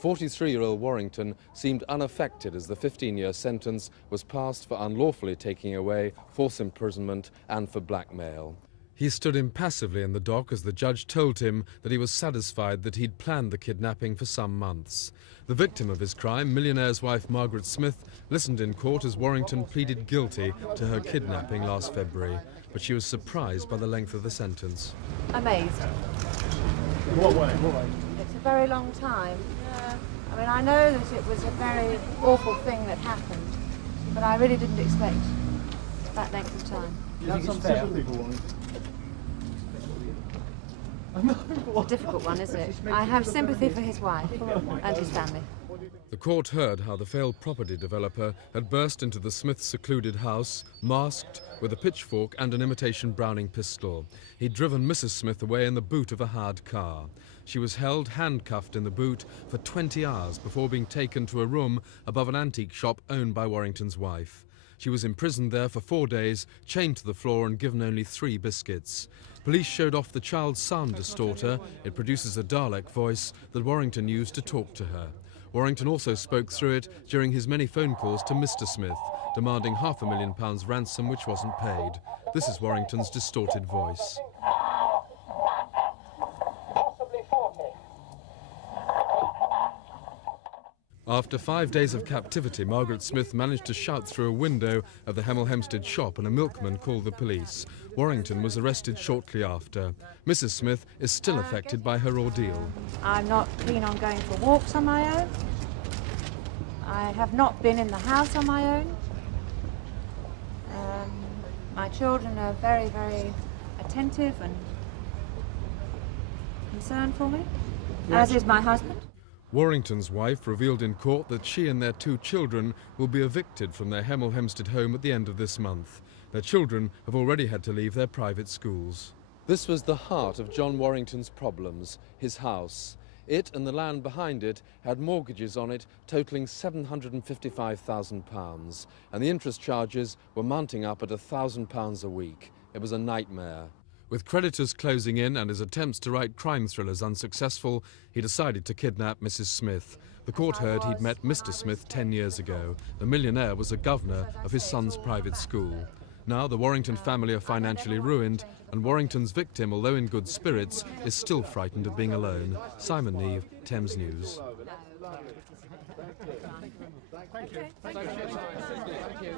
43-year-old Warrington seemed unaffected as the 15-year sentence was passed for unlawfully taking away, false imprisonment and for blackmail. He stood impassively in the dock as the judge told him that he was satisfied that he'd planned the kidnapping for some months. The victim of his crime, millionaire's wife Margaret Smith, listened in court as Warrington pleaded guilty to her kidnapping last February, but she was surprised by the length of the sentence. Amazed. In what way? It's a very long time. I mean, I know that it was a very awful thing that happened, but I really didn't expect that length of time. You think it's fair? A difficult one, isn't it? I have sympathy for his wife and his family. The court heard how the failed property developer had burst into the Smiths' secluded house, masked, with a pitchfork and an imitation Browning pistol. He'd driven Mrs. Smith away in the boot of a hired car. She was held handcuffed in the boot for 20 hours before being taken to a room above an antique shop owned by Warrington's wife. She was imprisoned there for 4 days, chained to the floor and given only 3 biscuits. Police showed off the child's sound distorter. It produces a Dalek voice that Warrington used to talk to her. Warrington also spoke through it during his many phone calls to Mr. Smith, demanding £500,000 ransom which wasn't paid. This is Warrington's distorted voice. After 5 days of captivity, Margaret Smith managed to shout through a window of the Hemel Hempstead shop and a milkman called the police. Warrington was arrested shortly after. Mrs. Smith is still affected by her ordeal. I'm not keen on going for walks on my own. I have not been in the house on my own. My children are very, very attentive and concerned for me, as is my husband. Warrington's wife revealed in court that she and their 2 children will be evicted from their Hemel Hempstead home at the end of this month. Their children have already had to leave their private schools. This was the heart of John Warrington's problems, his house. It and the land behind it had mortgages on it totalling £755,000, and the interest charges were mounting up at £1,000 a week. It was a nightmare. With creditors closing in and his attempts to write crime thrillers unsuccessful, he decided to kidnap Mrs. Smith. The court heard he'd met Mr. Smith 10 years ago. The millionaire was a governor of his son's private school. Now the Warrington family are financially ruined, and Warrington's victim, although in good spirits, is still frightened of being alone. Simon Neve, Thames News. Thank you. Thank you.